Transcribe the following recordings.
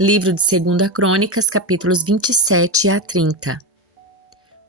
Livro de 2 Crônicas, capítulos 27 a 30.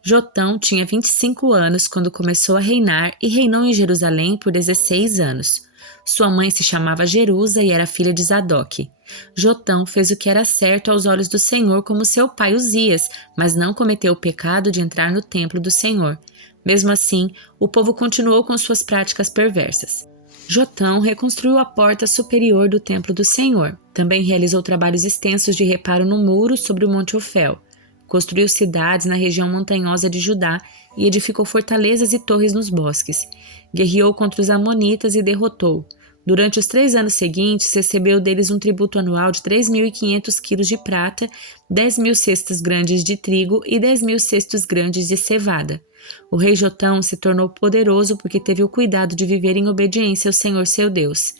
Jotão tinha 25 anos quando começou a reinar e reinou em Jerusalém por 16 anos. Sua mãe se chamava Jerusa e era filha de Zadok. Jotão fez o que era certo aos olhos do Senhor como seu pai Uzias, mas não cometeu o pecado de entrar no templo do Senhor. Mesmo assim, o povo continuou com suas práticas perversas. Jotão reconstruiu a porta superior do templo do Senhor. Também realizou trabalhos extensos de reparo no muro sobre o Monte Ofel. Construiu cidades na região montanhosa de Judá e edificou fortalezas e torres nos bosques. Guerreou contra os amonitas e derrotou. Durante os 3 anos seguintes, recebeu deles um tributo anual de 3.500 quilos de prata, 10.000 cestas grandes de trigo e 10.000 cestos grandes de cevada. O rei Jotão se tornou poderoso porque teve o cuidado de viver em obediência ao Senhor seu Deus.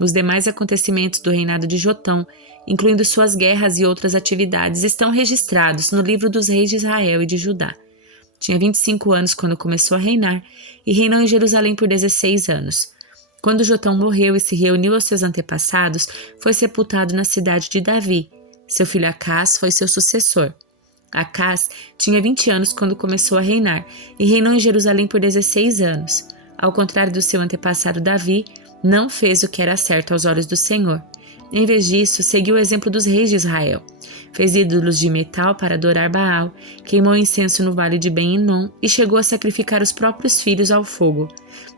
Os demais acontecimentos do reinado de Jotão, incluindo suas guerras e outras atividades, estão registrados no livro dos reis de Israel e de Judá. Tinha 25 anos quando começou a reinar e reinou em Jerusalém por 16 anos. Quando Jotão morreu e se reuniu aos seus antepassados, foi sepultado na cidade de Davi. Seu filho Acás foi seu sucessor. Acás tinha 20 anos quando começou a reinar e reinou em Jerusalém por 16 anos. Ao contrário do seu antepassado Davi, não fez o que era certo aos olhos do Senhor. Em vez disso, seguiu o exemplo dos reis de Israel. Fez ídolos de metal para adorar Baal, queimou incenso no vale de Ben-Hinom e chegou a sacrificar os próprios filhos ao fogo.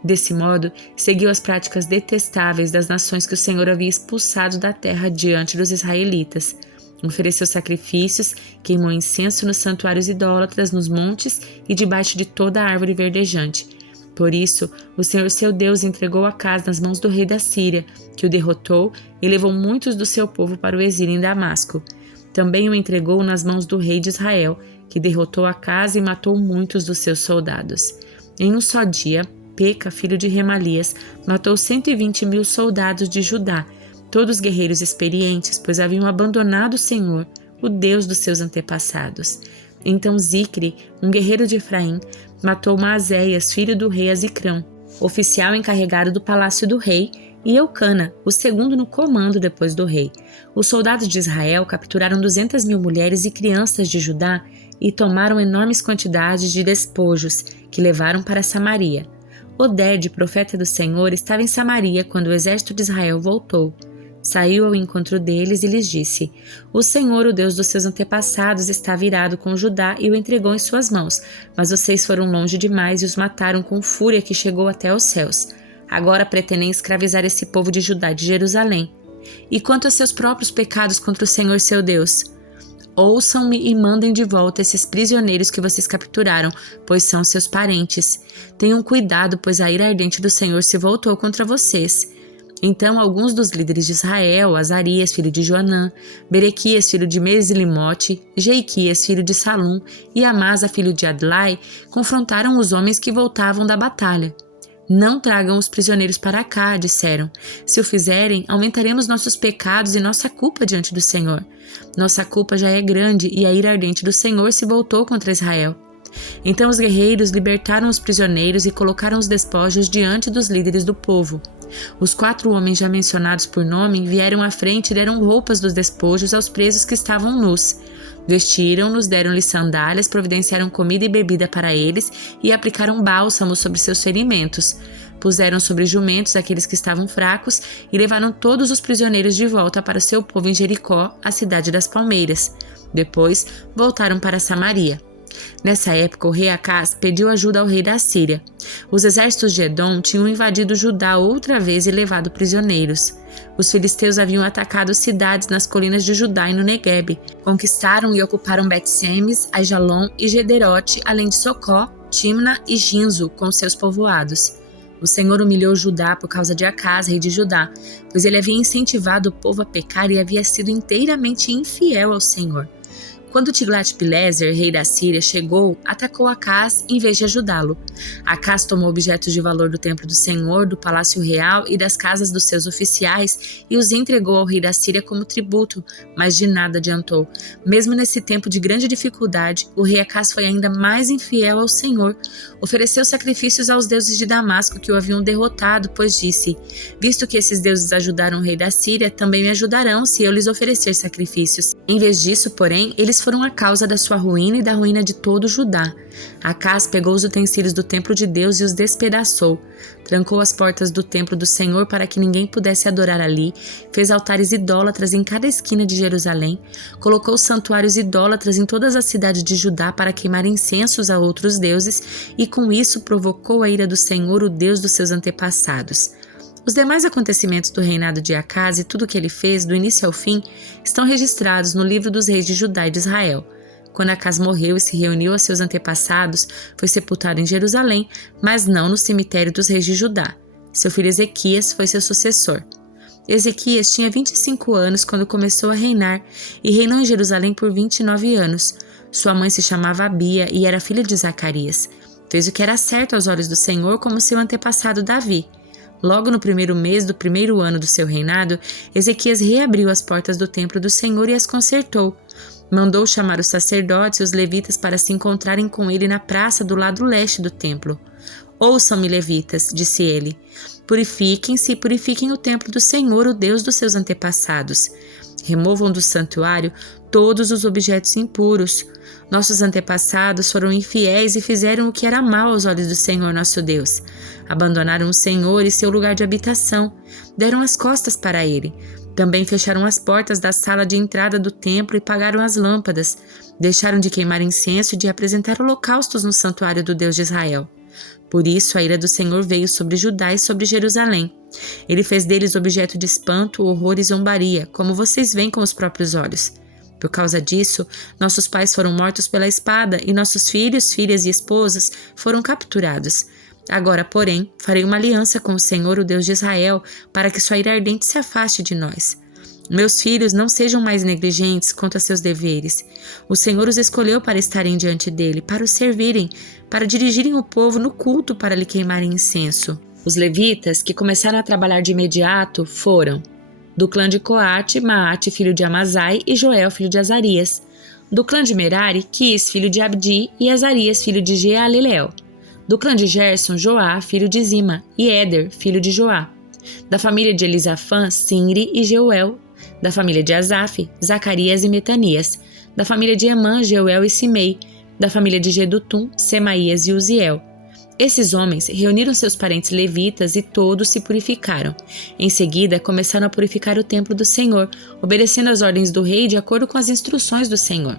Desse modo, seguiu as práticas detestáveis das nações que o Senhor havia expulsado da terra diante dos israelitas. Ofereceu sacrifícios, queimou incenso nos santuários idólatras, nos montes e debaixo de toda a árvore verdejante. Por isso, o Senhor seu Deus entregou Acás nas mãos do rei da Síria, que o derrotou e levou muitos do seu povo para o exílio em Damasco. Também o entregou nas mãos do rei de Israel, que derrotou Acás e matou muitos dos seus soldados. Em um só dia, Peca, filho de Remalias, matou 120.000 soldados de Judá, todos guerreiros experientes, pois haviam abandonado o Senhor, o Deus dos seus antepassados. Então Zicre, um guerreiro de Efraim, matou Maazéias, filho do rei Azicrão, oficial encarregado do palácio do rei, e Eucana, o segundo no comando depois do rei. Os soldados de Israel capturaram 200.000 mulheres e crianças de Judá e tomaram enormes quantidades de despojos, que levaram para Samaria. Oded, profeta do Senhor, estava em Samaria quando o exército de Israel voltou. Saiu ao encontro deles e lhes disse: O Senhor, o Deus dos seus antepassados, está virado com Judá e o entregou em suas mãos, mas vocês foram longe demais e os mataram com fúria que chegou até aos céus. Agora pretendem escravizar esse povo de Judá e de Jerusalém. E quanto a seus próprios pecados contra o Senhor seu Deus? Ouçam-me e mandem de volta esses prisioneiros que vocês capturaram, pois são seus parentes. Tenham cuidado, pois a ira ardente do Senhor se voltou contra vocês. Então alguns dos líderes de Israel, Azarias, filho de Joanã, Berequias, filho de Mesilimote, Jeiquias, filho de Salum, e Amasa, filho de Adlai, confrontaram os homens que voltavam da batalha. Não tragam os prisioneiros para cá, disseram. Se o fizerem, aumentaremos nossos pecados e nossa culpa diante do Senhor. Nossa culpa já é grande e a ira ardente do Senhor se voltou contra Israel. Então os guerreiros libertaram os prisioneiros e colocaram os despojos diante dos líderes do povo. Os 4 homens já mencionados por nome vieram à frente e deram roupas dos despojos aos presos que estavam nus. Vestiram-nos, deram-lhes sandálias, providenciaram comida e bebida para eles e aplicaram bálsamo sobre seus ferimentos. Puseram sobre jumentos aqueles que estavam fracos e levaram todos os prisioneiros de volta para seu povo em Jericó, a cidade das palmeiras. Depois voltaram para Samaria. Nessa época, o rei Acás pediu ajuda ao rei da Síria. Os exércitos de Edom tinham invadido Judá outra vez e levado prisioneiros. Os filisteus haviam atacado cidades nas colinas de Judá e no Neguebe. Conquistaram e ocuparam Bet-Semes, Aijalon e Gederote, além de Socó, Timna e Ginzo, com seus povoados. O Senhor humilhou Judá por causa de Acás, rei de Judá, pois ele havia incentivado o povo a pecar e havia sido inteiramente infiel ao Senhor. Quando Tiglat-Pileser, rei da Síria, chegou, atacou Acaz em vez de ajudá-lo. Acaz tomou objetos de valor do templo do Senhor, do palácio real e das casas dos seus oficiais e os entregou ao rei da Síria como tributo, mas de nada adiantou. Mesmo nesse tempo de grande dificuldade, o rei Acaz foi ainda mais infiel ao Senhor. Ofereceu sacrifícios aos deuses de Damasco que o haviam derrotado, pois disse: visto que esses deuses ajudaram o rei da Síria, também me ajudarão se eu lhes oferecer sacrifícios. Em vez disso, porém, eles foram a causa da sua ruína e da ruína de todo Judá. Acaz pegou os utensílios do templo de Deus e os despedaçou. Trancou as portas do templo do Senhor para que ninguém pudesse adorar ali, fez altares idólatras em cada esquina de Jerusalém, colocou santuários idólatras em todas as cidades de Judá para queimar incensos a outros deuses e com isso provocou a ira do Senhor, o Deus dos seus antepassados. Os demais acontecimentos do reinado de Acaz e tudo o que ele fez, do início ao fim, estão registrados no livro dos reis de Judá e de Israel. Quando Acaz morreu e se reuniu a seus antepassados, foi sepultado em Jerusalém, mas não no cemitério dos reis de Judá. Seu filho Ezequias foi seu sucessor. Ezequias tinha 25 anos quando começou a reinar e reinou em Jerusalém por 29 anos. Sua mãe se chamava Abia e era filha de Zacarias. Fez o que era certo aos olhos do Senhor, como seu antepassado Davi. Logo no primeiro mês do primeiro ano do seu reinado, Ezequias reabriu as portas do templo do Senhor e as consertou. Mandou chamar os sacerdotes e os levitas para se encontrarem com ele na praça do lado leste do templo. Ouçam-me, levitas, disse ele. Purifiquem-se e purifiquem o templo do Senhor, o Deus dos seus antepassados. Removam do santuário todos os objetos impuros. Nossos antepassados foram infiéis e fizeram o que era mal aos olhos do Senhor nosso Deus. Abandonaram o Senhor e seu lugar de habitação. Deram as costas para ele. Também fecharam as portas da sala de entrada do templo e apagaram as lâmpadas. Deixaram de queimar incenso e de apresentar holocaustos no santuário do Deus de Israel. Por isso a ira do Senhor veio sobre Judá e sobre Jerusalém. Ele fez deles objeto de espanto, horror e zombaria, como vocês veem com os próprios olhos. Por causa disso, nossos pais foram mortos pela espada e nossos filhos, filhas e esposas foram capturados. Agora, porém, farei uma aliança com o Senhor, o Deus de Israel, para que sua ira ardente se afaste de nós. Meus filhos não sejam mais negligentes quanto a seus deveres. O Senhor os escolheu para estarem diante dele, para o servirem, para dirigirem o povo no culto para lhe queimarem incenso. Os levitas, que começaram a trabalhar de imediato, foram do clã de Coate, Maate, filho de Amazai, e Joel, filho de Azarias. Do clã de Merari, Quis, filho de Abdi, e Azarias, filho de Jealelel. Do clã de Gerson, Joá, filho de Zima, e Éder, filho de Joá. Da família de Elisafã, Sinri e Jeuel. Da família de Asaf, Zacarias e Metanias. Da família de Emã, Jeuel e Simei. Da família de Gedutum, Semaías e Uziel. Esses homens reuniram seus parentes levitas e todos se purificaram. Em seguida, começaram a purificar o templo do Senhor, obedecendo às ordens do rei de acordo com as instruções do Senhor.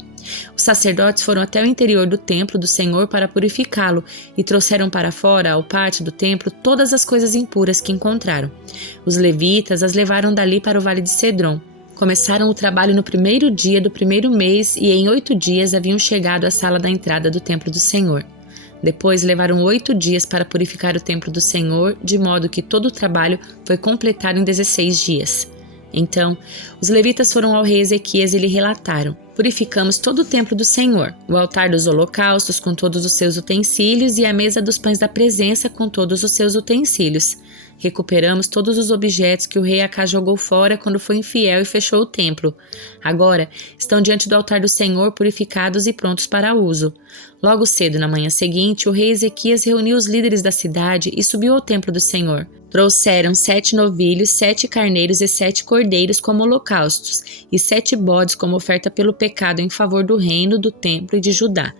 Os sacerdotes foram até o interior do templo do Senhor para purificá-lo e trouxeram para fora, ao pátio do templo, todas as coisas impuras que encontraram. Os levitas as levaram dali para o vale de Cedron. Começaram o trabalho no primeiro dia do primeiro mês e em 8 dias haviam chegado à sala da entrada do templo do Senhor. Depois levaram 8 dias para purificar o templo do Senhor, de modo que todo o trabalho foi completado em 16 dias. Então, os levitas foram ao rei Ezequias e lhe relataram: purificamos todo o templo do Senhor, o altar dos holocaustos com todos os seus utensílios e a mesa dos pães da presença com todos os seus utensílios. Recuperamos todos os objetos que o rei Acaz jogou fora quando foi infiel e fechou o templo. Agora estão diante do altar do Senhor purificados e prontos para uso. Logo cedo, na manhã seguinte, o rei Ezequias reuniu os líderes da cidade e subiu ao templo do Senhor. Trouxeram 7 novilhos, 7 carneiros e 7 cordeiros como holocaustos, e 7 bodes como oferta pelo pecado em favor do reino, do templo e de Judá.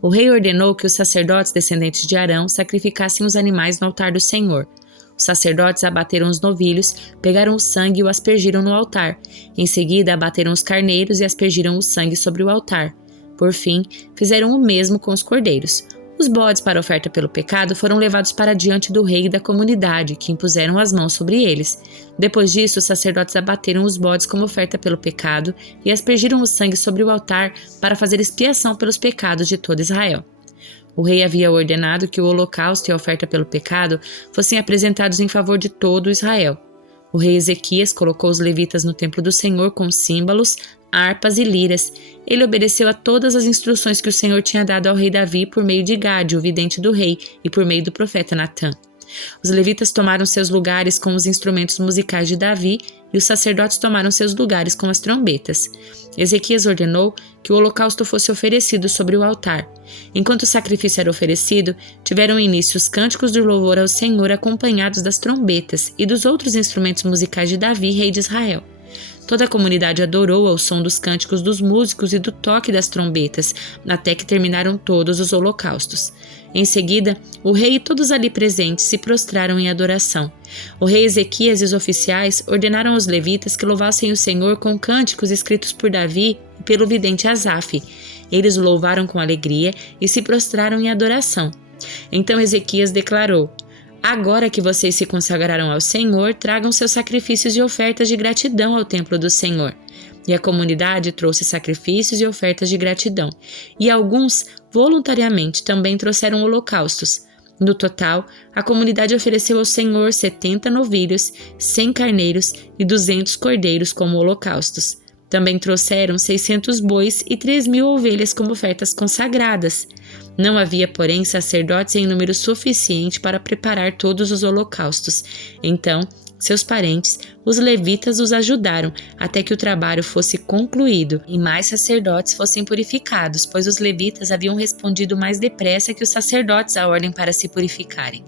O rei ordenou que os sacerdotes descendentes de Arão sacrificassem os animais no altar do Senhor. Os sacerdotes abateram os novilhos, pegaram o sangue e o aspergiram no altar. Em seguida, abateram os carneiros e aspergiram o sangue sobre o altar. Por fim, fizeram o mesmo com os cordeiros. Os bodes para oferta pelo pecado foram levados para diante do rei e da comunidade, que impuseram as mãos sobre eles. Depois disso, os sacerdotes abateram os bodes como oferta pelo pecado e aspergiram o sangue sobre o altar para fazer expiação pelos pecados de todo Israel. O rei havia ordenado que o holocausto e a oferta pelo pecado fossem apresentados em favor de todo Israel. O rei Ezequias colocou os levitas no templo do Senhor com símbolos, harpas e liras. Ele obedeceu a todas as instruções que o Senhor tinha dado ao rei Davi por meio de Gade, o vidente do rei, e por meio do profeta Natã. Os levitas tomaram seus lugares com os instrumentos musicais de Davi e os sacerdotes tomaram seus lugares com as trombetas. Ezequias ordenou que o holocausto fosse oferecido sobre o altar. Enquanto o sacrifício era oferecido, tiveram início os cânticos de louvor ao Senhor acompanhados das trombetas e dos outros instrumentos musicais de Davi, rei de Israel. Toda a comunidade adorou ao som dos cânticos dos músicos e do toque das trombetas, até que terminaram todos os holocaustos. Em seguida, o rei e todos ali presentes se prostraram em adoração. O rei Ezequias e os oficiais ordenaram aos levitas que louvassem o Senhor com cânticos escritos por Davi e pelo vidente Asaf. Eles o louvaram com alegria e se prostraram em adoração. Então Ezequias declarou: Agora que vocês se consagraram ao Senhor, tragam seus sacrifícios e ofertas de gratidão ao templo do Senhor. E a comunidade trouxe sacrifícios e ofertas de gratidão, e alguns, voluntariamente, também trouxeram holocaustos. No total, a comunidade ofereceu ao Senhor 70 novilhos, 100 carneiros e 200 cordeiros como holocaustos. Também trouxeram 600 bois e 3.000 ovelhas como ofertas consagradas. Não havia, porém, sacerdotes em número suficiente para preparar todos os holocaustos. Então, seus parentes, os levitas, os ajudaram até que o trabalho fosse concluído e mais sacerdotes fossem purificados, pois os levitas haviam respondido mais depressa que os sacerdotes à ordem para se purificarem.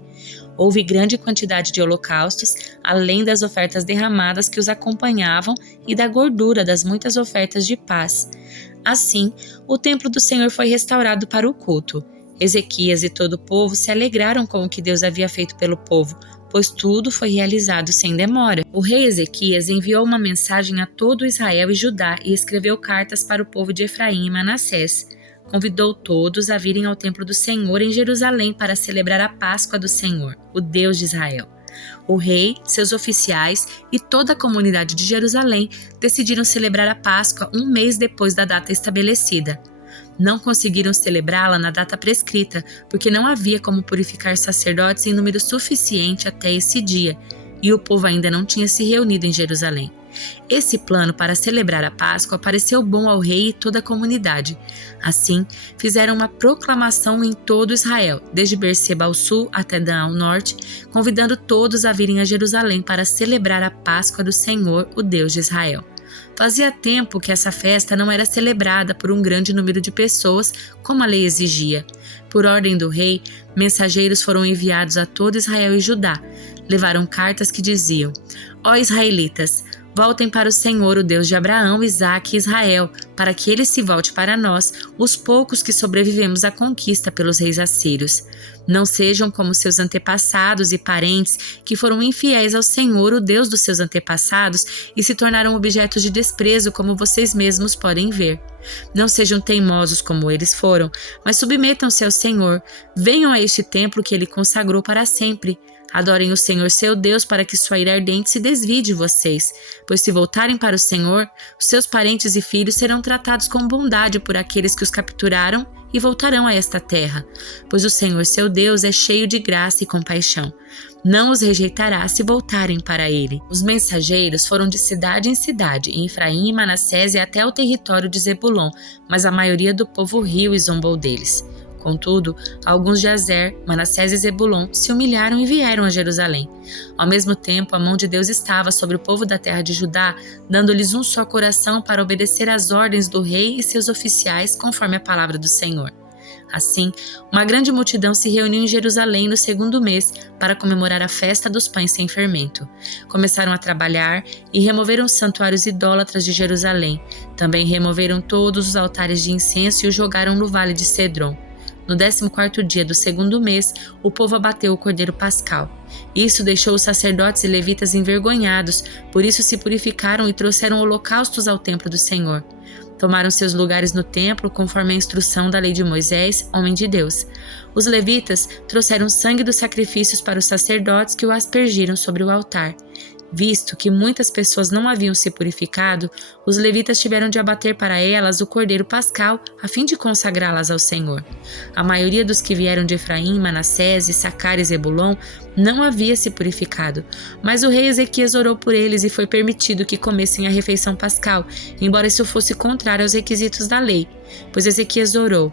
Houve grande quantidade de holocaustos, além das ofertas derramadas que os acompanhavam e da gordura das muitas ofertas de paz. Assim, o templo do Senhor foi restaurado para o culto. Ezequias e todo o povo se alegraram com o que Deus havia feito pelo povo, pois tudo foi realizado sem demora. O rei Ezequias enviou uma mensagem a todo Israel e Judá e escreveu cartas para o povo de Efraim e Manassés. Convidou todos a virem ao templo do Senhor em Jerusalém para celebrar a Páscoa do Senhor, o Deus de Israel. O rei, seus oficiais e toda a comunidade de Jerusalém decidiram celebrar a Páscoa um mês depois da data estabelecida. Não conseguiram celebrá-la na data prescrita, porque não havia como purificar sacerdotes em número suficiente até esse dia, e o povo ainda não tinha se reunido em Jerusalém. Esse plano para celebrar a Páscoa pareceu bom ao rei e toda a comunidade. Assim, fizeram uma proclamação em todo Israel, desde Berseba ao sul até Dan ao norte, convidando todos a virem a Jerusalém para celebrar a Páscoa do Senhor, o Deus de Israel. Fazia tempo que essa festa não era celebrada por um grande número de pessoas, como a lei exigia. Por ordem do rei, mensageiros foram enviados a todo Israel e Judá. Levaram cartas que diziam: Ó israelitas, voltem para o Senhor, o Deus de Abraão, Isaque e Israel, para que ele se volte para nós, os poucos que sobrevivemos à conquista pelos reis assírios. Não sejam como seus antepassados e parentes, que foram infiéis ao Senhor, o Deus dos seus antepassados, e se tornaram objetos de desprezo, como vocês mesmos podem ver. Não sejam teimosos como eles foram, mas submetam-se ao Senhor. Venham a este templo que ele consagrou para sempre. Adorem o Senhor seu Deus para que sua ira ardente se desvie de vocês, pois se voltarem para o Senhor, os seus parentes e filhos serão tratados com bondade por aqueles que os capturaram e voltarão a esta terra, pois o Senhor seu Deus é cheio de graça e compaixão. Não os rejeitará se voltarem para ele. Os mensageiros foram de cidade em cidade, em Efraim e Manassés e até o território de Zebulon, mas a maioria do povo riu e zombou deles. Contudo, alguns de Azer, Manassés e Zebulon se humilharam e vieram a Jerusalém. Ao mesmo tempo, a mão de Deus estava sobre o povo da terra de Judá, dando-lhes um só coração para obedecer às ordens do rei e seus oficiais, conforme a palavra do Senhor. Assim, uma grande multidão se reuniu em Jerusalém no 2º mês para comemorar a festa dos pães sem fermento. Começaram a trabalhar e removeram os santuários idólatras de Jerusalém. Também removeram todos os altares de incenso e os jogaram no vale de Cedron. No 14º dia do 2º mês, o povo abateu o cordeiro pascal. Isso deixou os sacerdotes e levitas envergonhados, por isso se purificaram e trouxeram holocaustos ao templo do Senhor. Tomaram seus lugares no templo conforme a instrução da lei de Moisés, homem de Deus. Os levitas trouxeram sangue dos sacrifícios para os sacerdotes que o aspergiram sobre o altar. Visto que muitas pessoas não haviam se purificado, os levitas tiveram de abater para elas o cordeiro pascal, a fim de consagrá-las ao Senhor. A maioria dos que vieram de Efraim, Manassés, Issacar e Zebulon não havia se purificado, mas o rei Ezequias orou por eles e foi permitido que comessem a refeição pascal, embora isso fosse contrário aos requisitos da lei, pois Ezequias orou: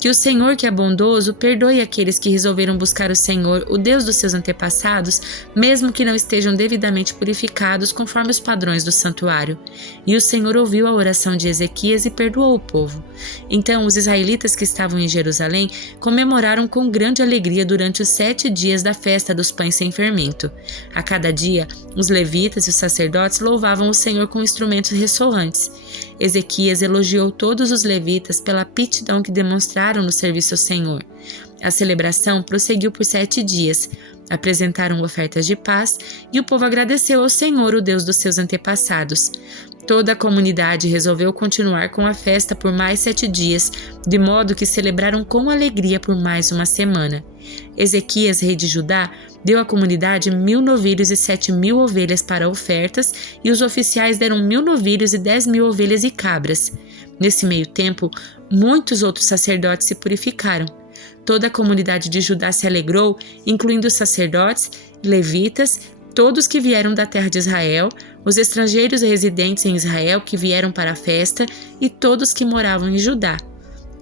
que o Senhor, que é bondoso, perdoe aqueles que resolveram buscar o Senhor, o Deus dos seus antepassados, mesmo que não estejam devidamente purificados conforme os padrões do santuário. E o Senhor ouviu a oração de Ezequias e perdoou o povo. Então os israelitas que estavam em Jerusalém comemoraram com grande alegria durante os 7 dias da festa dos pães sem fermento. A cada dia, os levitas e os sacerdotes louvavam o Senhor com instrumentos ressoantes. Ezequias elogiou todos os levitas pela aptidão que demonstraram no serviço ao Senhor. A celebração prosseguiu por 7 dias. Apresentaram ofertas de paz e o povo agradeceu ao Senhor, o Deus dos seus antepassados. Toda a comunidade resolveu continuar com a festa por mais 7 dias, de modo que celebraram com alegria por mais uma semana. Ezequias, rei de Judá, deu à comunidade 1.000 novilhos e 7.000 ovelhas para ofertas, e os oficiais deram 1.000 novilhos e 10.000 ovelhas e cabras. Nesse meio tempo, muitos outros sacerdotes se purificaram. Toda a comunidade de Judá se alegrou, incluindo os sacerdotes, levitas, todos que vieram da terra de Israel, os estrangeiros residentes em Israel que vieram para a festa e todos que moravam em Judá.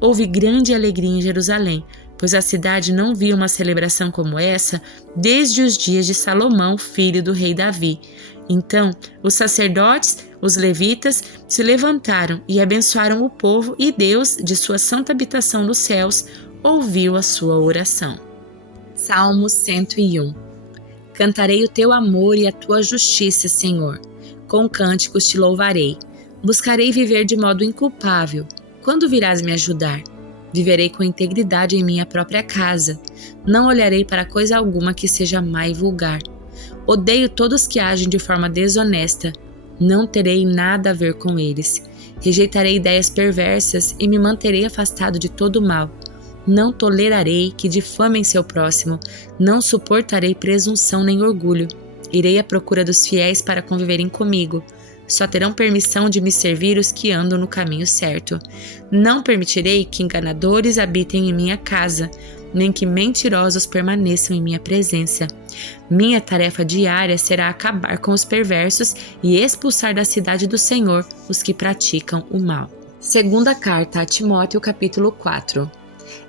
Houve grande alegria em Jerusalém, pois a cidade não via uma celebração como essa desde os dias de Salomão, filho do rei Davi. Então, os sacerdotes, os levitas, se levantaram e abençoaram o povo, e Deus, de sua santa habitação nos céus, ouviu a sua oração. Salmo 101. Cantarei o teu amor e a tua justiça, Senhor. Com cânticos te louvarei. Buscarei viver de modo inculpável. Quando virás me ajudar? Viverei com integridade em minha própria casa. Não olharei para coisa alguma que seja má e vulgar. Odeio todos que agem de forma desonesta. Não terei nada a ver com eles. Rejeitarei ideias perversas e me manterei afastado de todo mal. Não tolerarei que difamem seu próximo. Não suportarei presunção nem orgulho. Irei à procura dos fiéis para conviverem comigo. Só terão permissão de me servir os que andam no caminho certo. Não permitirei que enganadores habitem em minha casa, nem que mentirosos permaneçam em minha presença. Minha tarefa diária será acabar com os perversos e expulsar da cidade do Senhor os que praticam o mal. Segunda carta a Timóteo, capítulo 4.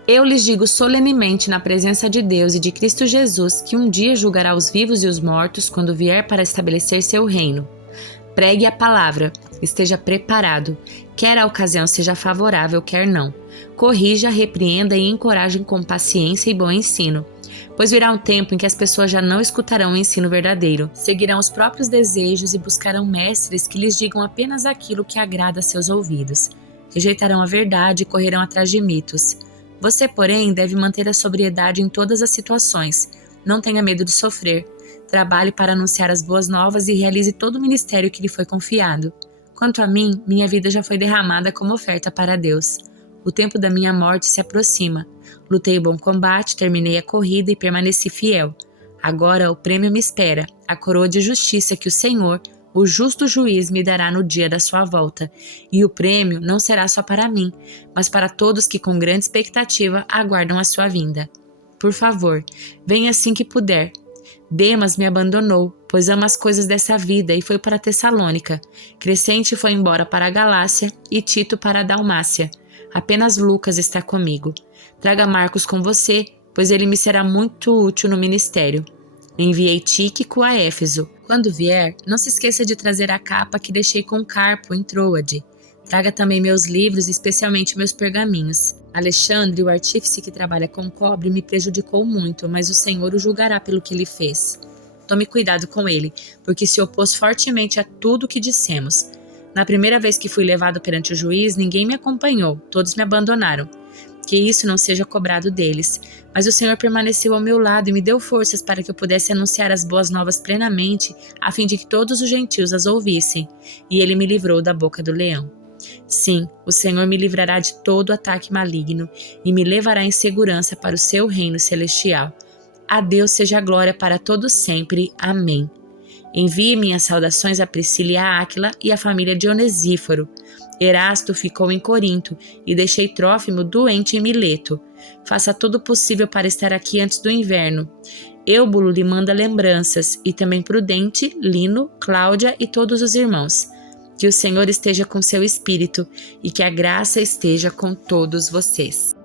Eu lhes digo solenemente na presença de Deus e de Cristo Jesus que um dia julgará os vivos e os mortos quando vier para estabelecer seu reino. Pregue a palavra, esteja preparado, quer a ocasião seja favorável, quer não. Corrija, repreenda e encoraje com paciência e bom ensino. Pois virá um tempo em que as pessoas já não escutarão o ensino verdadeiro, seguirão os próprios desejos e buscarão mestres que lhes digam apenas aquilo que agrada a seus ouvidos. Rejeitarão a verdade e correrão atrás de mitos. Você, porém, deve manter a sobriedade em todas as situações. Não tenha medo de sofrer. Trabalhe para anunciar as boas novas e realize todo o ministério que lhe foi confiado. Quanto a mim, minha vida já foi derramada como oferta para Deus. O tempo da minha morte se aproxima. Lutei o bom combate, terminei a corrida e permaneci fiel. Agora o prêmio me espera, a coroa de justiça que o Senhor, o justo juiz, me dará no dia da sua volta. E o prêmio não será só para mim, mas para todos que com grande expectativa aguardam a sua vinda. Por favor, venha assim que puder. Demas me abandonou, pois ama as coisas dessa vida e foi para Tessalônica. Crescente foi embora para a Galácia e Tito para a Dalmácia. Apenas Lucas está comigo. Traga Marcos com você, pois ele me será muito útil no ministério. Enviei Tíquico a Éfeso. Quando vier, não se esqueça de trazer a capa que deixei com Carpo em Troade. Traga também meus livros, especialmente meus pergaminhos. Alexandre, o artífice que trabalha com cobre, me prejudicou muito, mas o Senhor o julgará pelo que ele fez. Tome cuidado com ele, porque se opôs fortemente a tudo o que dissemos. Na primeira vez que fui levado perante o juiz, ninguém me acompanhou, todos me abandonaram. Que isso não seja cobrado deles. Mas o Senhor permaneceu ao meu lado e me deu forças para que eu pudesse anunciar as boas novas plenamente, a fim de que todos os gentios as ouvissem. E ele me livrou da boca do leão. Sim, o Senhor me livrará de todo ataque maligno e me levará em segurança para o seu reino celestial. A Deus seja a glória para todos sempre. Amém. Envie minhas saudações a Priscila e a Áquila e a família de Onesíforo. Erasto ficou em Corinto e deixei Trófimo doente em Mileto. Faça tudo o possível para estar aqui antes do inverno. Eubulo lhe manda lembranças, e também Prudente, Lino, Cláudia e todos os irmãos. Que o Senhor esteja com seu espírito e que a graça esteja com todos vocês.